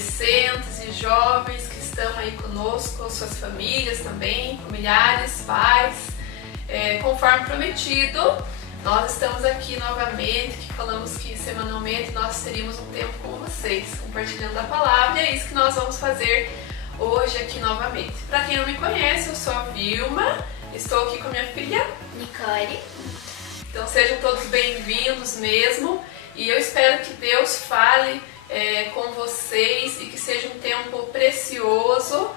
adolescentes e jovens que estão aí conosco, suas famílias também, familiares, pais. Conforme prometido, nós estamos aqui novamente, que falamos que semanalmente nós teríamos um tempo com vocês, compartilhando a palavra, e é isso que nós vamos fazer hoje aqui novamente. Para quem não me conhece, eu sou a Vilma, estou aqui com a minha filha Nicole. Então sejam todos bem-vindos mesmo, e eu espero que Deus fale com vocês e que seja um tempo precioso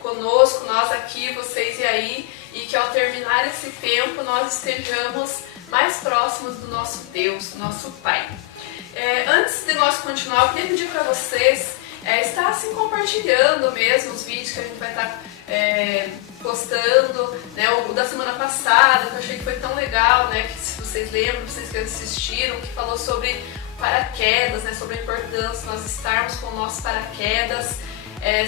conosco, nós aqui, vocês e aí, e que ao terminar esse tempo nós estejamos mais próximos do nosso Deus, do nosso Pai. Antes de nós continuar, eu queria pedir para vocês estar assim compartilhando mesmo os vídeos que a gente vai estar postando, né? O da semana passada, que eu achei que foi tão legal, né? Que se vocês lembram, vocês que assistiram, que falou sobre paraquedas, né? Sobre a importância de nós estarmos com o nosso paraquedas.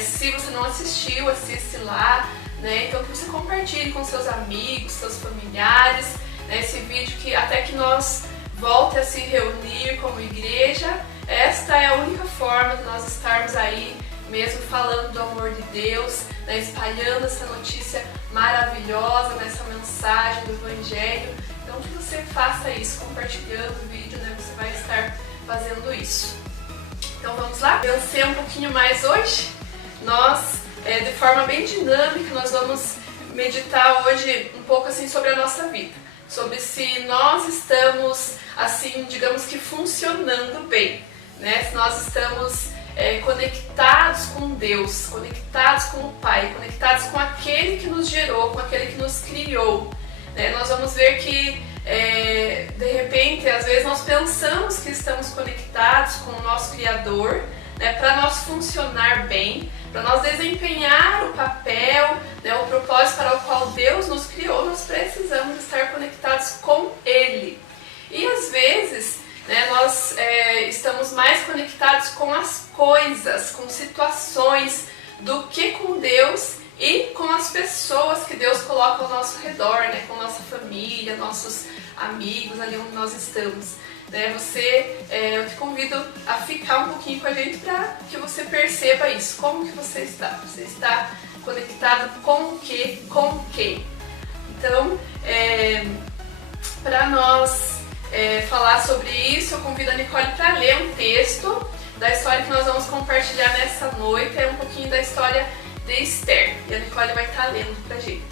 Se você não assistiu, assiste lá, né? Então que você compartilhe com seus amigos, seus familiares, né? Esse vídeo, que até que nós volte a se reunir como igreja, esta é a única forma de nós estarmos aí mesmo falando do amor de Deus, né? Espalhando essa notícia maravilhosa, né? Essa mensagem do Evangelho. Então que você faça isso, compartilhando o vídeo, né? Você vai estar fazendo isso. Então vamos lá? Pensei um pouquinho mais hoje. Nós, de forma bem dinâmica, nós vamos meditar hoje um pouco assim sobre a nossa vida, sobre se nós estamos assim, digamos que funcionando bem, né? Se nós estamos conectados com Deus, conectados com o Pai, conectados com aquele que nos gerou, com aquele que nos criou, né? Nós vamos ver que de repente, às vezes nós pensamos que estamos conectados com o nosso Criador, né? Para nós funcionar bem, para nós desempenhar o papel, né? O propósito para o qual Deus nos criou, nós precisamos estar conectados com Ele. E às vezes, né, nós estamos mais conectados com as coisas, com situações, do que com Deus e com as pessoas que Deus coloca ao nosso redor, né, com nossa família, nossos amigos, ali onde nós estamos. Né, eu te convido a ficar um pouquinho com a gente para que você perceba isso. Como que você está? Você está conectado com o quê? Com quem? Então, para nós falar sobre isso, eu convido a Nicole para ler um texto da história que nós vamos compartilhar nessa noite. É um pouquinho da história de Esther, e a Nicole vai estar lendo pra gente.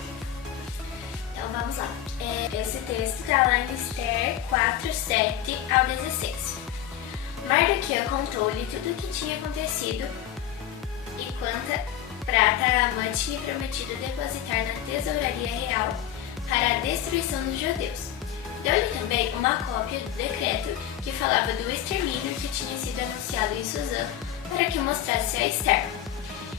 Então vamos lá. Esse texto está lá em Esther 4, 7 ao 16. Mardoqueu contou-lhe tudo o que tinha acontecido e quanta prata Amã tinha prometido depositar na tesouraria real para a destruição dos judeus. Deu-lhe também uma cópia do decreto que falava do extermínio que tinha sido anunciado em Suzã, para que mostrasse a Esther,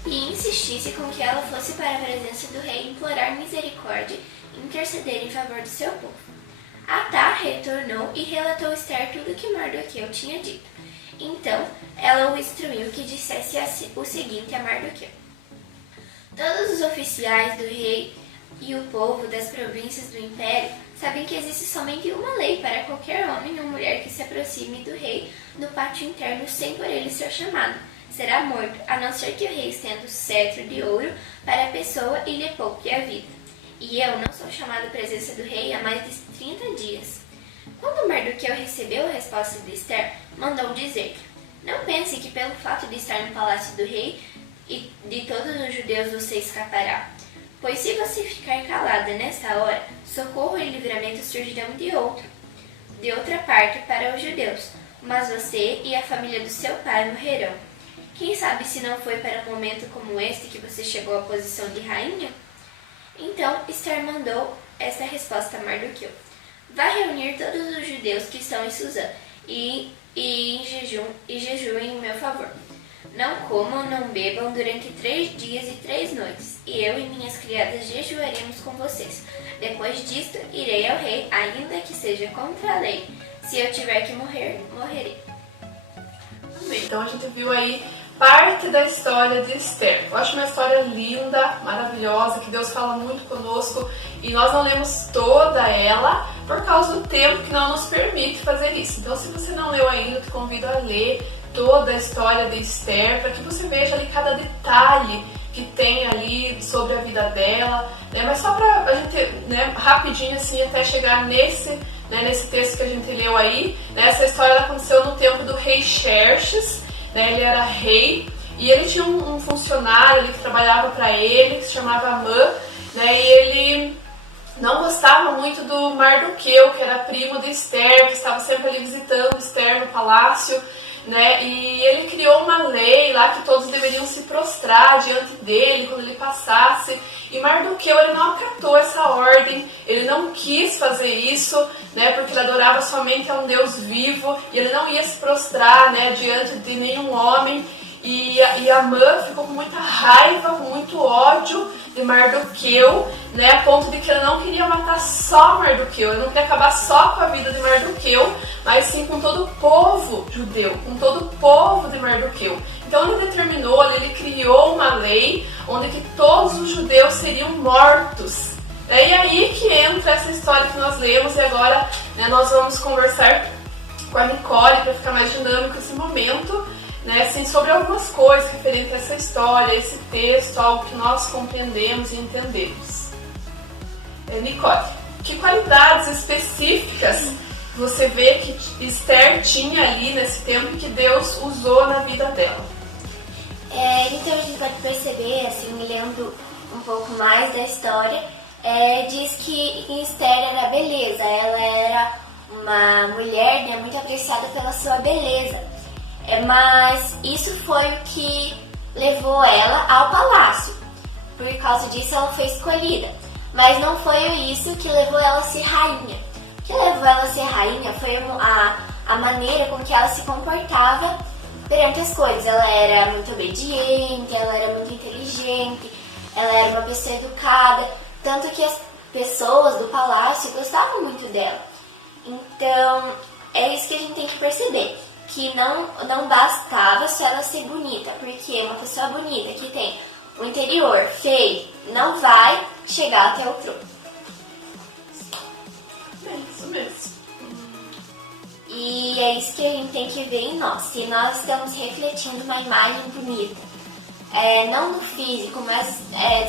e insistisse com que ela fosse para a presença do rei implorar misericórdia e interceder em favor do seu povo. Atá retornou e relatou a Esther tudo o que Mardoqueu tinha dito. Então ela o instruiu que dissesse o seguinte a Mardoqueu: todos os oficiais do rei e o povo das províncias do império sabem que existe somente uma lei para qualquer homem ou mulher que se aproxime do rei no pátio interno sem por ele ser chamado. Será morto, a não ser que o rei estenda o cetro de ouro para a pessoa e lhe poupe a vida. E eu não sou chamado à presença do rei há mais de 30 dias. Quando Mardoqueu recebeu a resposta de Esther, mandou dizer: não pense que pelo fato de estar no palácio do rei e de todos os judeus você escapará. Pois se você ficar calada nesta hora, socorro e livramento surgirão de outra parte para os judeus, mas você e a família do seu pai morrerão. Quem sabe se não foi para um momento como este que você chegou à posição de rainha? Então Esther mandou esta resposta a Mardoqueu: vá reunir todos os judeus que estão em Suzã e jejuem em meu favor. Não comam, não bebam durante 3 dias e 3 noites, e eu e minhas criadas jejuaremos com vocês. Depois disto, irei ao rei, ainda que seja contra a lei. Se eu tiver que morrer, morrerei. Amém. Então a gente viu aí parte da história de Esther. Eu acho uma história linda, maravilhosa, que Deus fala muito conosco, e nós não lemos toda ela por causa do tempo que não nos permite fazer isso. Então, se você não leu ainda, eu te convido a ler, toda a história de Esther, para que você veja ali cada detalhe que tem ali sobre a vida dela, né? Mas só para a gente, né, rapidinho assim, até chegar nesse texto que a gente leu aí, né? Essa história aconteceu no tempo do rei Xerxes, né? Ele era rei e ele tinha um funcionário ali que trabalhava para ele, que se chamava Amã, né? E ele não gostava muito do Mardoqueu, que era primo de Esther, que estava sempre ali visitando Esther no palácio, né? E ele criou uma lei lá que todos deveriam se prostrar diante dele quando ele passasse. E Mardoqueu, ele não acatou essa ordem, ele não quis fazer isso, né? Porque ele adorava somente a um Deus vivo e ele não ia se prostrar, né, diante de nenhum homem. E Amã ficou com muita raiva, com muito ódio de Mardoqueu, né, a ponto de que ele não queria matar só Mardoqueu, ele não queria acabar só com a vida de Mardoqueu, mas sim com todo o povo judeu, com todo o povo de Mardoqueu. Então ele determinou, ele criou uma lei onde que todos os judeus seriam mortos. É aí que entra essa história que nós lemos e agora, né, nós vamos conversar com a Nicole para ficar mais dinâmico esse momento, né, assim, sobre algumas coisas referentes a essa história, esse texto, algo que nós compreendemos e entendemos. Nicole, que qualidades específicas você vê que Esther tinha ali nesse tempo e que Deus usou na vida dela? Então a gente pode perceber, assim, lendo um pouco mais da história, diz que Esther era beleza, ela era uma mulher, né, muito apreciada pela sua beleza. Mas isso foi o que levou ela ao palácio. Por causa disso ela foi escolhida. Mas não foi isso que levou ela a ser rainha. O que levou ela a ser rainha foi a maneira com que ela se comportava perante as coisas. Ela era muito obediente, ela era muito inteligente, ela era uma pessoa educada. Tanto que as pessoas do palácio gostavam muito dela. Então é isso que a gente tem que perceber. Que não bastava só ela ser bonita, porque uma pessoa bonita que tem o interior feio não vai chegar até o trono. É isso mesmo. E é isso que a gente tem que ver em nós. Se nós estamos refletindo uma imagem bonita, não no físico, mas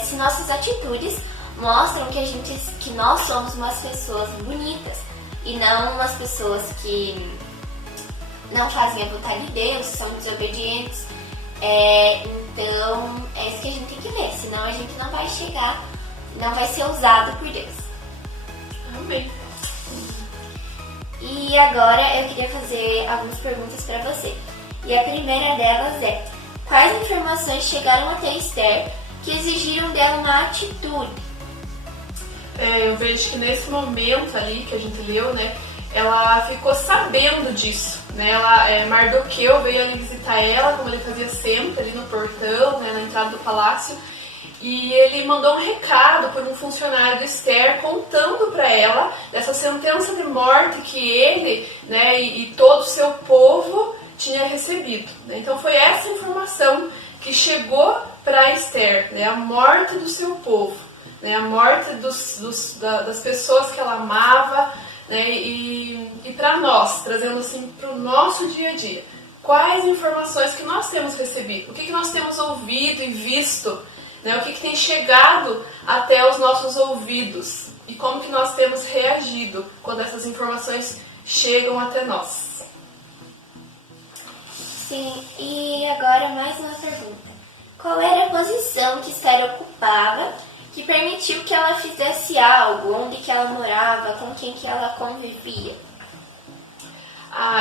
se nossas atitudes mostram que nós somos umas pessoas bonitas e não umas pessoas que não fazem a vontade de Deus, são desobedientes. Então é isso que a gente tem que ver, senão a gente não vai chegar, não vai ser usado por Deus. Amém. E agora eu queria fazer algumas perguntas para você. E a primeira delas é: quais informações chegaram até Esther que exigiram dela uma atitude? Eu vejo que nesse momento ali que a gente leu, né, ela ficou sabendo disso, né? Mardoqueu veio ali visitar ela, como ele fazia sempre, ali no portão, né, na entrada do palácio, e ele mandou um recado por um funcionário de Esther, contando para ela dessa sentença de morte que ele, né, e todo o seu povo tinha recebido, né? Então foi essa informação que chegou para Esther, né, a morte do seu povo, né, a morte das pessoas que ela amava, né, e para nós, trazendo assim para o nosso dia a dia, quais informações que nós temos recebido, o que nós temos ouvido e visto, né, o que tem chegado até os nossos ouvidos e como que nós temos reagido quando essas informações chegam até nós. Sim, e agora mais uma pergunta. Qual era a posição que Esther ocupava que permitiu que ela fizesse algo, onde que ela morava, com quem que ela convivia?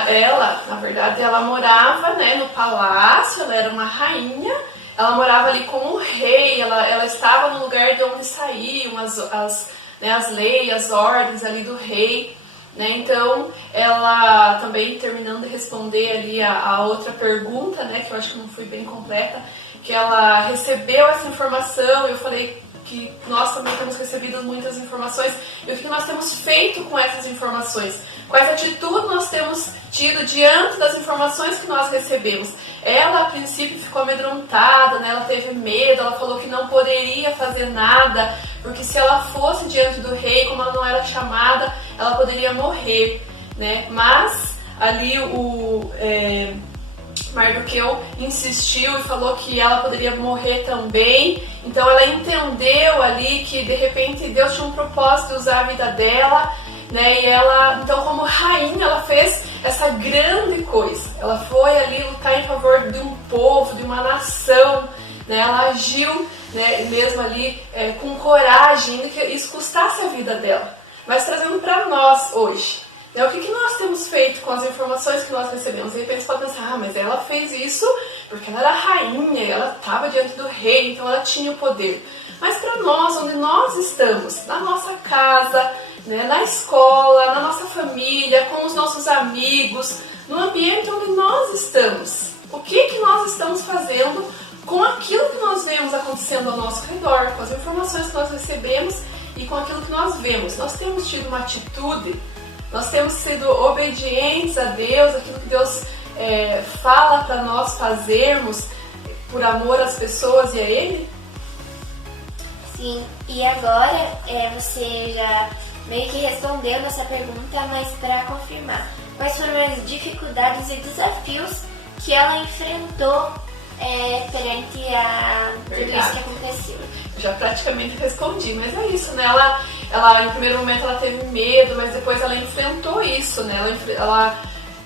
Ela, na verdade, ela morava, né, no palácio, ela era uma rainha, ela morava ali com o rei, ela estava no lugar de onde saíam as leis, as ordens ali do rei, né? Então, ela também, terminando de responder ali a outra pergunta, né, que eu acho que não foi bem completa, que ela recebeu essa informação, eu falei que nós também temos recebido muitas informações, e o que nós temos feito com essas informações, quais atitudes nós temos tido diante das informações que nós recebemos. Ela, a princípio, ficou amedrontada, né? Ela teve medo, ela falou que não poderia fazer nada, porque se ela fosse diante do rei, como ela não era chamada, ela poderia morrer, né? Mas ali o Mardoqueu insistiu e falou que ela poderia morrer também. Então ela entendeu ali que de repente Deus tinha um propósito de usar a vida dela, né? E ela, então como rainha, ela fez essa grande coisa. Ela foi ali lutar em favor de um povo, de uma nação, né? Ela agiu, né, mesmo ali com coragem, ainda que isso custasse a vida dela. Mas trazendo para nós hoje, o que nós temos feito com as informações que nós recebemos? De repente você pode pensar, mas ela fez isso porque ela era rainha, ela estava diante do rei, então ela tinha o poder. Mas para nós, onde nós estamos, na nossa casa, né, na escola, na nossa família, com os nossos amigos, no ambiente onde nós estamos, o que nós estamos fazendo com aquilo que nós vemos acontecendo ao nosso redor, com as informações que nós recebemos e com aquilo que nós vemos? Nós temos tido uma atitude? Nós temos sido obedientes a Deus, aquilo que Deus fala para nós fazermos por amor às pessoas e a Ele? Sim, e agora você já meio que respondeu nossa pergunta, mas para confirmar, quais foram as dificuldades e desafios que ela enfrentou perante tudo isso que aconteceu? Já praticamente respondi, mas é isso, né? Ela em primeiro momento ela teve medo, mas depois ela enfrentou isso, né? Ela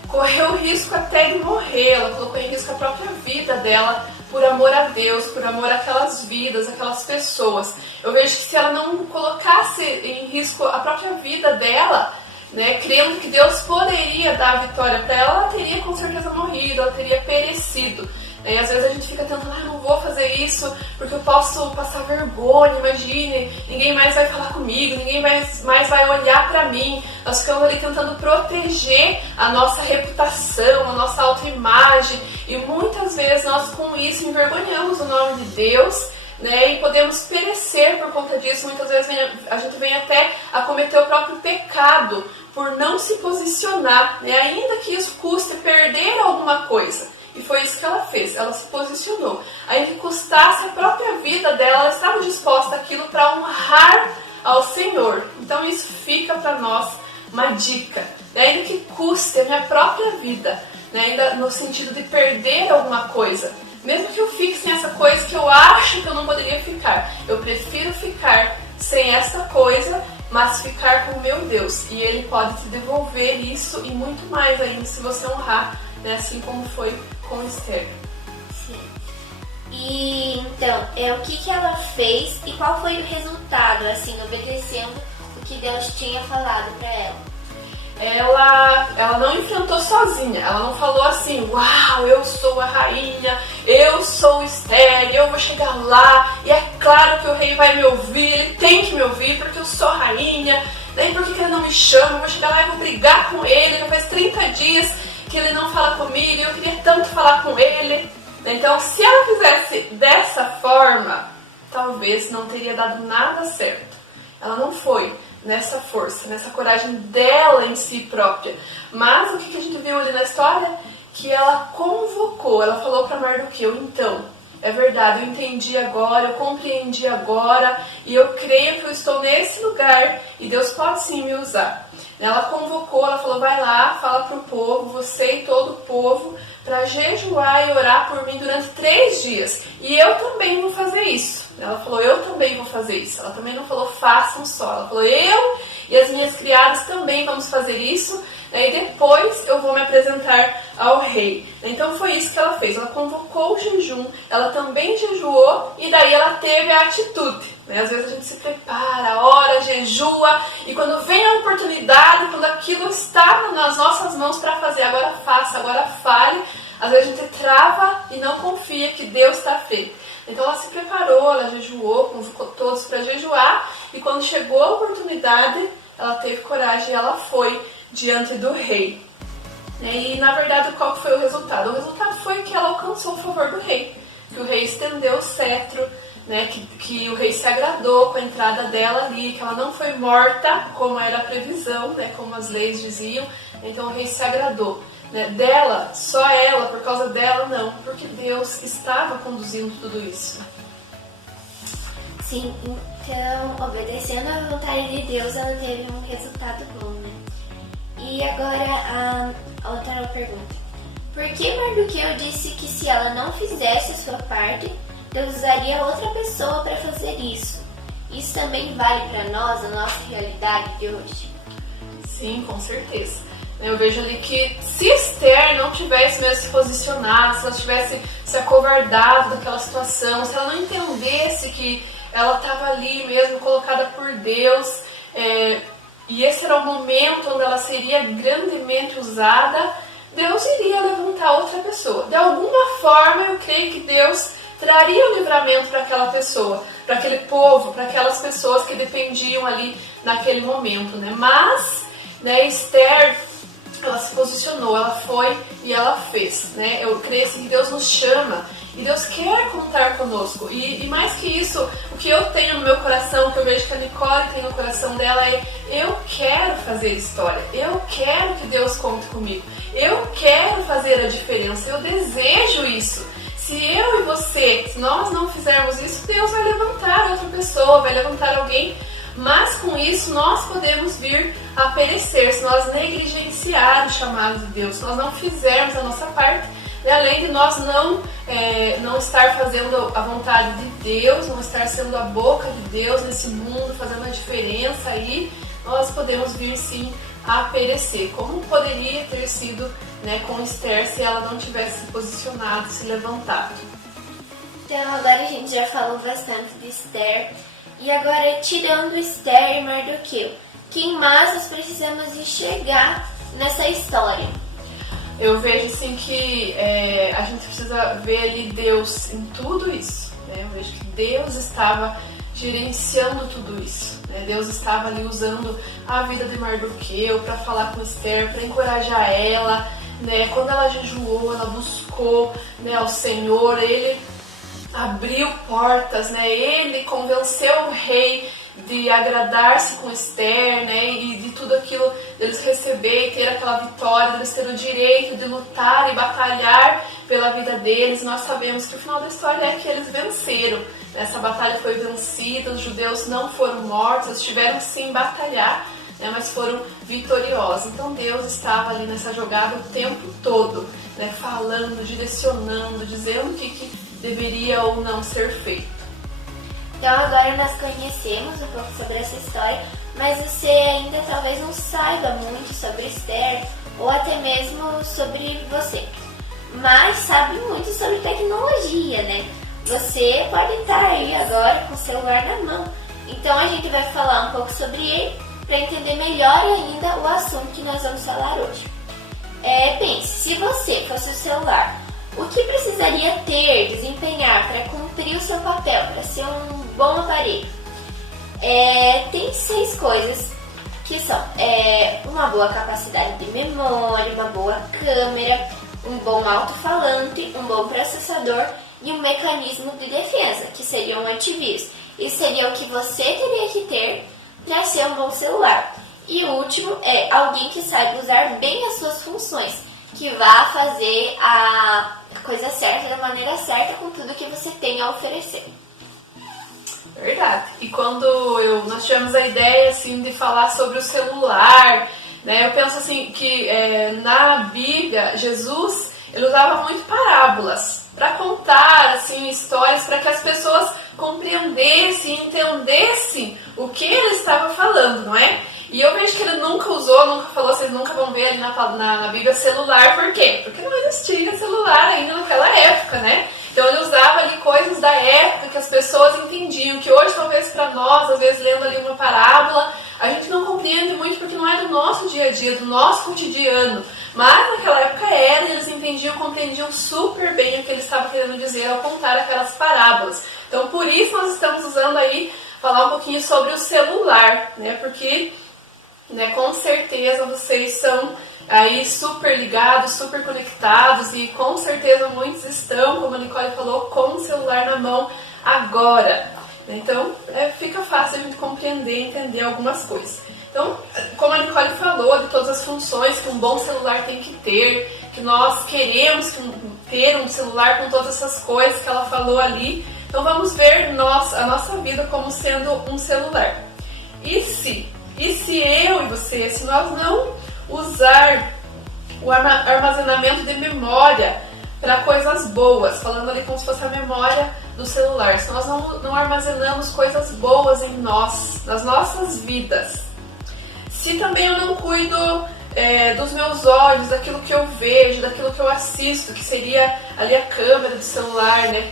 correu o risco até de morrer, ela colocou em risco a própria vida dela por amor a Deus, por amor àquelas vidas, aquelas pessoas. Eu vejo que se ela não colocasse em risco a própria vida dela, né, crendo que Deus poderia dar a vitória para ela, ela teria com certeza morrido, ela teria perecido. E às vezes a gente fica tentando, não vou fazer isso porque eu posso passar vergonha, imagine, ninguém mais vai falar comigo, ninguém mais vai olhar pra mim. Nós ficamos ali tentando proteger a nossa reputação, a nossa autoimagem, e muitas vezes nós com isso envergonhamos o nome de Deus, né, e podemos perecer por conta disso. Muitas vezes a gente vem até a cometer o próprio pecado por não se posicionar, né, ainda que isso custe perder alguma coisa. E foi isso que ela fez, ela se posicionou. Ainda que custasse a própria vida dela, ela estava disposta àquilo para honrar ao Senhor. Então isso fica para nós uma dica, né? Ainda que custe a minha própria vida, né? Ainda no sentido de perder alguma coisa, mesmo que eu fique sem essa coisa que eu acho que eu não poderia ficar, eu prefiro ficar sem essa coisa, mas ficar com o meu Deus, e Ele pode te devolver isso e muito mais ainda se você honrar, né? Assim como foi com Esther. Sim. E então, o que ela fez e qual foi o resultado, assim, obedecendo o que Deus tinha falado para ela? Ela não enfrentou sozinha, ela não falou assim, uau, eu sou a rainha, eu sou Esther, eu vou chegar lá, e é claro que o rei vai me ouvir, ele tem que me ouvir porque eu sou a rainha, daí por que ele não me chama? Eu vou chegar lá e vou brigar com ele, já faz 30 dias que ele não fala comigo, eu queria tanto falar com ele. Então, se ela fizesse dessa forma, talvez não teria dado nada certo. Ela não foi nessa força, nessa coragem dela em si própria. Mas o que a gente viu ali na história? Que ela convocou, ela falou para Mardoqueu, então, é verdade, eu entendi agora, eu compreendi agora, e eu creio que eu estou nesse lugar, e Deus pode sim me usar. Ela convocou, ela falou, vai lá, fala pro povo, você e todo o povo, para jejuar e orar por mim durante 3 dias. E eu também vou fazer isso. Ela falou, eu também vou fazer isso. Ela também não falou, façam só. Ela falou, eu e as minhas criadas também vamos fazer isso. E depois eu vou me apresentar ao rei. Então foi isso que ela fez. Ela convocou o jejum, ela também jejuou e daí ela teve a atitude. Às vezes a gente se prepara, ora, jejua, e quando vem a oportunidade, quando aquilo está nas nossas mãos para fazer, agora faça, agora fale, às vezes a gente trava e não confia que Deus está feito. Então ela se preparou, ela jejuou, convocou todos para jejuar, e quando chegou a oportunidade, ela teve coragem e ela foi diante do rei. E na verdade, qual foi o resultado? O resultado foi que ela alcançou o favor do rei, que o rei estendeu o cetro, né, que o rei se agradou com a entrada dela ali, que ela não foi morta, como era a previsão, né, como as leis diziam. Então o rei se agradou, né, dela, só ela, por causa dela não, porque Deus estava conduzindo tudo isso. Sim, então, obedecendo à vontade de Deus, ela teve um resultado bom, né? E agora, a outra pergunta. Porque Mardoqueu disse que se ela não fizesse a sua parte, Deus usaria outra pessoa para fazer isso. Isso também vale para nós, a nossa realidade de hoje? Sim, com certeza. Eu vejo ali que se Esther não tivesse mesmo se posicionado, se ela tivesse se acovardado daquela situação, se ela não entendesse que ela estava ali mesmo colocada por Deus, e esse era o momento onde ela seria grandemente usada, Deus iria levantar outra pessoa. De alguma forma, eu creio que Deus traria o livramento para aquela pessoa, para aquele povo, para aquelas pessoas que dependiam ali naquele momento, né? Mas, né, Esther, ela se posicionou, ela foi e ela fez, né? Eu creio assim, que Deus nos chama e Deus quer contar conosco. E mais que isso, o que eu tenho no meu coração, que eu vejo que a Nicole tem no coração dela é: eu quero fazer história, eu quero que Deus conte comigo, eu quero fazer a diferença, eu desejo isso. Se eu e você, se nós não fizermos isso, Deus vai levantar outra pessoa, vai levantar alguém, mas com isso nós podemos vir a perecer, se nós negligenciar o chamado de Deus, se nós não fizermos a nossa parte, e além de nós não estar fazendo a vontade de Deus, não estar sendo a boca de Deus nesse mundo, fazendo a diferença aí, nós podemos vir sim a perecer, como poderia ter sido, né, com Esther se ela não tivesse se posicionado, se levantado. Então agora a gente já falou bastante de Esther, e agora tirando Esther e Mardoqueu, quem mais nós precisamos enxergar nessa história? Eu vejo assim que a gente precisa ver ali Deus em tudo isso, né? Eu vejo que Deus estava gerenciando tudo isso, né? Deus estava ali usando a vida de Mardoqueu para falar com Esther, para encorajar ela, né? Quando ela jejuou, ela buscou, né, ao Senhor, Ele abriu portas, né? Ele convenceu o rei de agradar-se com Esther, né? E de tudo aquilo deles receber e ter aquela vitória, deles ter o direito de lutar e batalhar pela vida deles. Nós sabemos que o final da história é que eles venceram. Essa batalha foi vencida, os judeus não foram mortos, eles tiveram sim batalhar, né, mas foram vitoriosos. Então Deus estava ali nessa jogada o tempo todo, né, falando, direcionando, dizendo o que deveria ou não ser feito. Então agora nós conhecemos um pouco sobre essa história, mas você ainda talvez não saiba muito sobre Esther ou até mesmo sobre você, mas sabe muito sobre tecnologia, né? Você pode estar aí agora com o celular na mão, então a gente vai falar um pouco sobre ele para entender melhor ainda o assunto que nós vamos falar hoje. Pense, se você fosse o celular, o que precisaria ter, desempenhar para cumprir o seu papel, para ser um bom aparelho? Tem 6 coisas que são uma boa capacidade de memória, uma boa câmera, um bom alto-falante, um bom processador e um mecanismo de defesa, que seria um antivírus. Isso seria o que você teria que ter para ser um bom celular. E o último é alguém que saiba usar bem as suas funções, que vá fazer a coisa certa, da maneira certa, com tudo que você tem a oferecer. Verdade. E quando nós tivemos a ideia assim, de falar sobre o celular, né, eu penso assim que na Bíblia, Jesus ele usava muito parábolas para contar assim, histórias para que as pessoas compreendessem, entendessem o que ele estava falando, não é? E eu vejo que ele nunca falou, vocês nunca vão ver ali na Bíblia celular, por quê? Porque não existia celular ainda naquela época, né? Então ele usava ali coisas da época que as pessoas entendiam, que hoje talvez para nós, às vezes lendo ali uma parábola, a gente não compreende muito porque não é do nosso dia a dia, do nosso cotidiano. Mas naquela época era, e eles compreendiam super bem o que ele estava querendo dizer ao contar aquelas parábolas. Então por isso nós estamos usando aí, falar um pouquinho sobre o celular, né? Porque, né, com certeza vocês são aí super ligados, super conectados e com certeza muitos estão, como a Nicole falou, com o celular na mão agora. Então fica fácil a gente compreender, entender algumas coisas. Então, como a Nicole falou, de todas as funções que um bom celular tem que ter, que nós queremos ter um celular com todas essas coisas que ela falou ali. Então vamos ver a nossa vida como sendo um celular. E se eu e você, se nós não usar o armazenamento de memória para coisas boas, falando ali como se fosse a memória do celular. Se nós não armazenamos coisas boas em nós, nas nossas vidas, se também eu não cuido dos meus olhos, daquilo que eu vejo, daquilo que eu assisto, que seria ali a câmera do celular, né?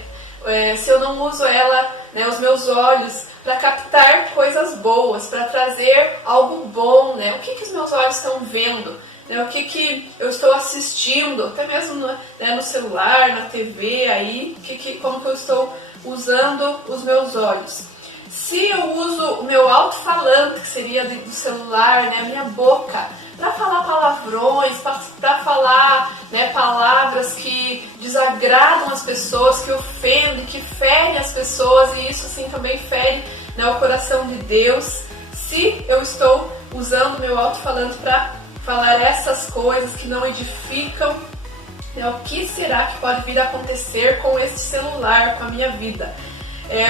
Se eu não uso ela, né, os meus olhos, para captar coisas boas, para trazer algo bom, né? O que os meus olhos estão vendo? Né? O que eu estou assistindo, até mesmo no celular, na TV, aí, como que eu estou usando os meus olhos? Se eu uso o meu alto-falante, que seria do celular, né, a minha boca, para falar palavrões, para falar, né, palavras que desagradam as pessoas, que ofendem, que ferem as pessoas, e isso sim também fere, né, o coração de Deus. Se eu estou usando o meu alto-falante para falar essas coisas que não edificam, né, o que será que pode vir a acontecer com esse celular, com a minha vida?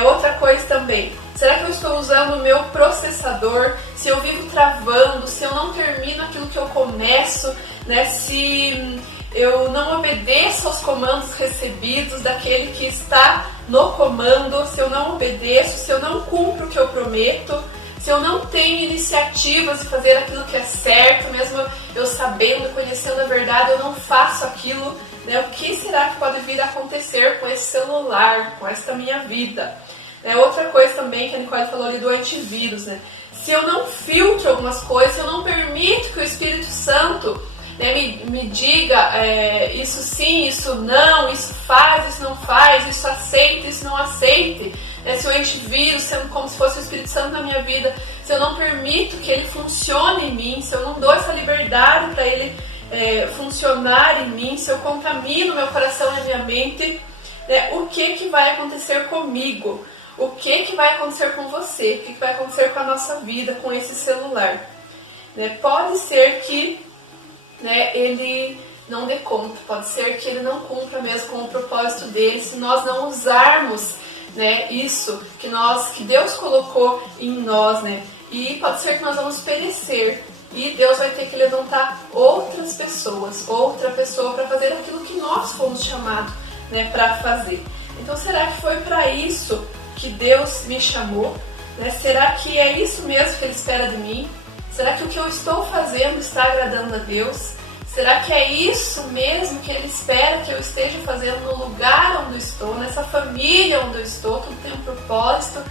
Outra coisa também, será que eu estou usando o meu processador? Se eu vivo travando, se eu não termino aquilo que eu começo, né? Se eu não obedeço aos comandos recebidos daquele que está no comando, se eu não obedeço, se eu não cumpro o que eu prometo, se eu não tenho iniciativas de fazer aquilo que é certo, mesmo eu sabendo, conhecendo a verdade, eu não faço aquilo, né? O que será que pode vir a acontecer com esse celular, com esta minha vida? Outra coisa também que a Nicole falou ali do antivírus, né? Se eu não filtro algumas coisas, se eu não permito que o Espírito Santo, né, me diga isso sim, isso não, isso faz, isso não faz, isso aceita, isso não aceite, se o antivírus sendo como se fosse o Espírito Santo na minha vida, se eu não permito que ele funcione em mim, se eu não dou essa liberdade para ele funcionar em mim, se eu contamino meu coração e a minha mente, o que vai acontecer comigo? O que vai acontecer com você? O que vai acontecer com a nossa vida, com esse celular? Pode ser que ele não dê conta, pode ser que ele não cumpra mesmo com o propósito dele, se nós não usarmos, isso que Deus colocou em nós, e pode ser que nós vamos perecer, e Deus vai ter que levantar outras pessoas, outra pessoa para fazer aquilo que nós fomos chamados, para fazer. Então, será que foi para isso que Deus me chamou? Será que é isso mesmo que Ele espera de mim? Será que o que eu estou fazendo está agradando a Deus? Será que é isso mesmo que Ele espera que eu esteja fazendo no lugar onde eu estou, nessa família onde eu estou? Tudo tem um propósito.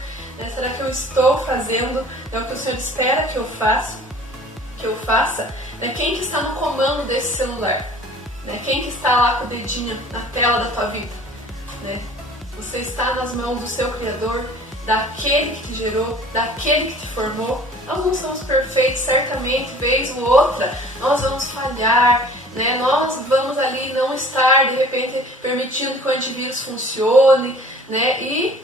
Será que eu estou fazendo o que o Senhor espera que eu faça? Quem que está no comando desse celular? Quem que está lá com o dedinho na tela da tua vida? Você está nas mãos do seu Criador, daquele que te gerou, daquele que te formou. Nós não somos perfeitos, certamente, vez ou outra, nós vamos falhar, nós vamos ali não estar, de repente, permitindo que o antivírus funcione, e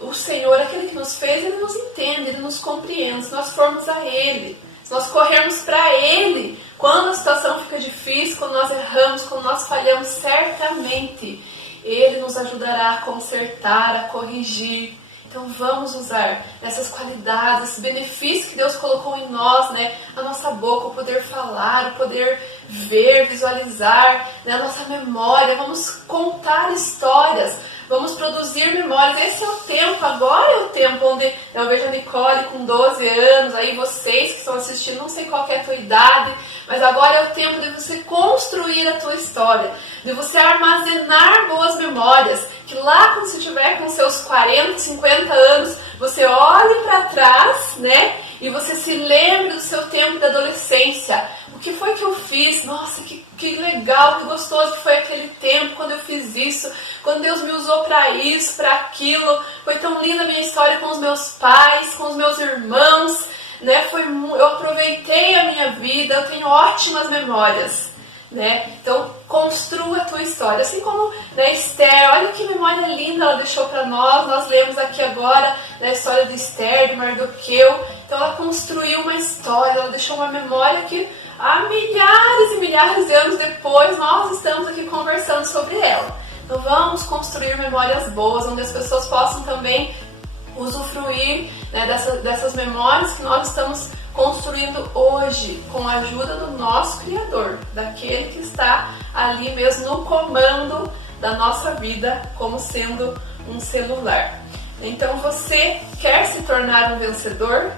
o Senhor, aquele que nos fez, Ele nos entende, Ele nos compreende. Se nós formos a Ele, se nós corrermos para Ele, quando a situação fica difícil, quando nós erramos, quando nós falhamos, certamente Ele nos ajudará a consertar, a corrigir. Então vamos usar essas qualidades, esses benefícios que Deus colocou em nós, a nossa boca, o poder falar, o poder ver, visualizar, a nossa memória. Vamos contar histórias, vamos produzir memórias. Esse é o tempo, agora é o tempo onde eu vejo a Nicole com 12 anos, aí vocês que estão assistindo, não sei qual que é a tua idade, mas agora é o tempo de você construir a tua história, de você armazenar boas memórias, que lá quando você estiver com seus 40, 50 anos, você olhe para trás, e você se lembre do seu tempo de adolescência. O que foi que eu fiz? Nossa, que legal, que gostoso que foi aquele tempo, quando eu fiz isso, quando Deus me usou para isso, para aquilo. Foi tão linda a minha história com os meus pais, com os meus irmãos, eu aproveitei a minha vida, eu tenho ótimas memórias. Então, construa a tua história. Assim como Esther, olha que memória linda ela deixou para nós. Nós lemos aqui agora a história de Esther, de Mardoqueu. Então, ela construiu uma história, ela deixou uma memória que há milhares e milhares de anos depois nós estamos aqui conversando sobre ela. Então, vamos construir memórias boas, onde as pessoas possam também usufruir dessas memórias que nós estamos construindo hoje com a ajuda do nosso Criador, daquele que está ali mesmo no comando da nossa vida, como sendo um celular. Então você quer se tornar um vencedor?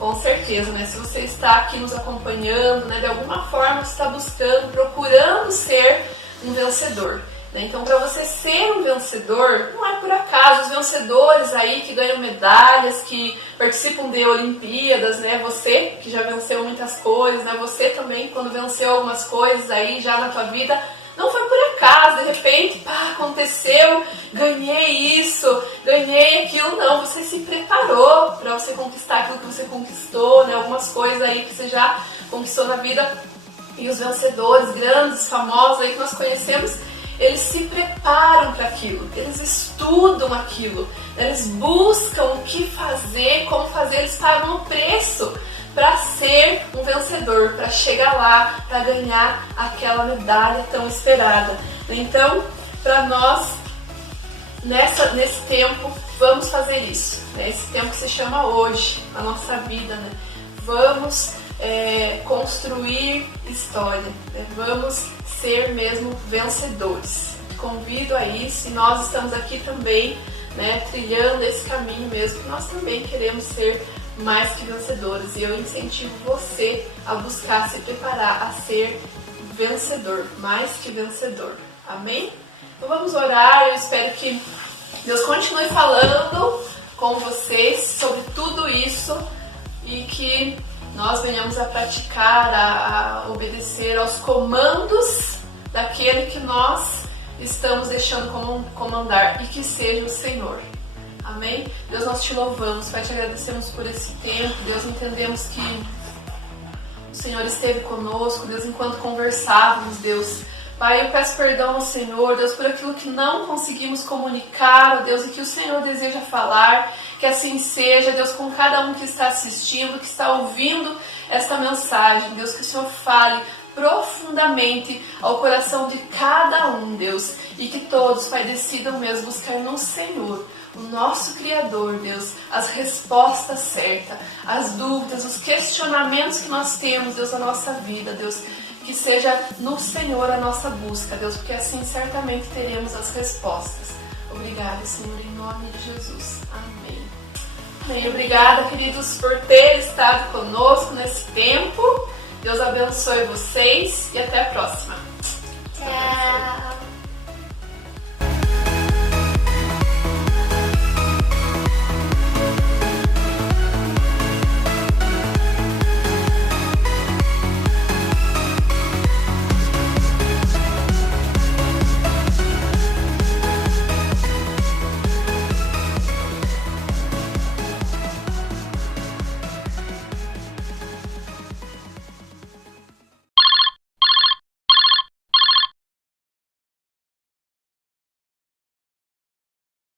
Com certeza, né? Se você está aqui nos acompanhando, né, de alguma forma você está buscando, procurando ser um vencedor. Então, para você ser um vencedor, não é por acaso. Os vencedores aí que ganham medalhas, que participam de Olimpíadas, né? Você que já venceu muitas coisas, né? Você também, quando venceu algumas coisas aí já na tua vida, não foi por acaso, de repente, pá, aconteceu, ganhei isso, ganhei aquilo. Não, você se preparou para você conquistar aquilo que você conquistou, né? Algumas coisas aí que você já conquistou na vida. E os vencedores grandes, famosos aí que nós conhecemos, eles se preparam para aquilo, eles estudam aquilo, eles buscam o que fazer, como fazer, eles pagam um preço para ser um vencedor, para chegar lá, para ganhar aquela medalha tão esperada. Então, para nós, nesse tempo, vamos fazer isso, né? Esse tempo que se chama hoje, a nossa vida, né? Vamos construir história, né? Vamos ser mesmo vencedores. Convido a isso, e nós estamos aqui também, né, trilhando esse caminho mesmo, que nós também queremos ser mais que vencedores, e eu incentivo você a buscar se preparar a ser vencedor, mais que vencedor. Amém? Então vamos orar. Eu espero que Deus continue falando com vocês sobre tudo isso e que nós venhamos a praticar, a obedecer aos comandos daquele que nós estamos deixando comandar, e que seja o Senhor. Amém? Deus, nós te louvamos, Pai, te agradecemos por esse tempo. Deus, entendemos que o Senhor esteve conosco, Deus, enquanto conversávamos, Deus. Pai, eu peço perdão ao Senhor, Deus, por aquilo que não conseguimos comunicar, ó Deus, e que o Senhor deseja falar, que assim seja, Deus, com cada um que está assistindo, que está ouvindo esta mensagem, Deus, que o Senhor fale profundamente ao coração de cada um, Deus, e que todos, Pai, decidam mesmo buscar no Senhor, o nosso Criador, Deus, as respostas certas, as dúvidas, os questionamentos que nós temos, Deus, na nossa vida, Deus, que seja no Senhor a nossa busca, Deus, porque assim certamente teremos as respostas. Obrigada, Senhor, em nome de Jesus. Amém. Amém. Obrigada, queridos, por ter estado conosco nesse tempo. Deus abençoe vocês e até a próxima.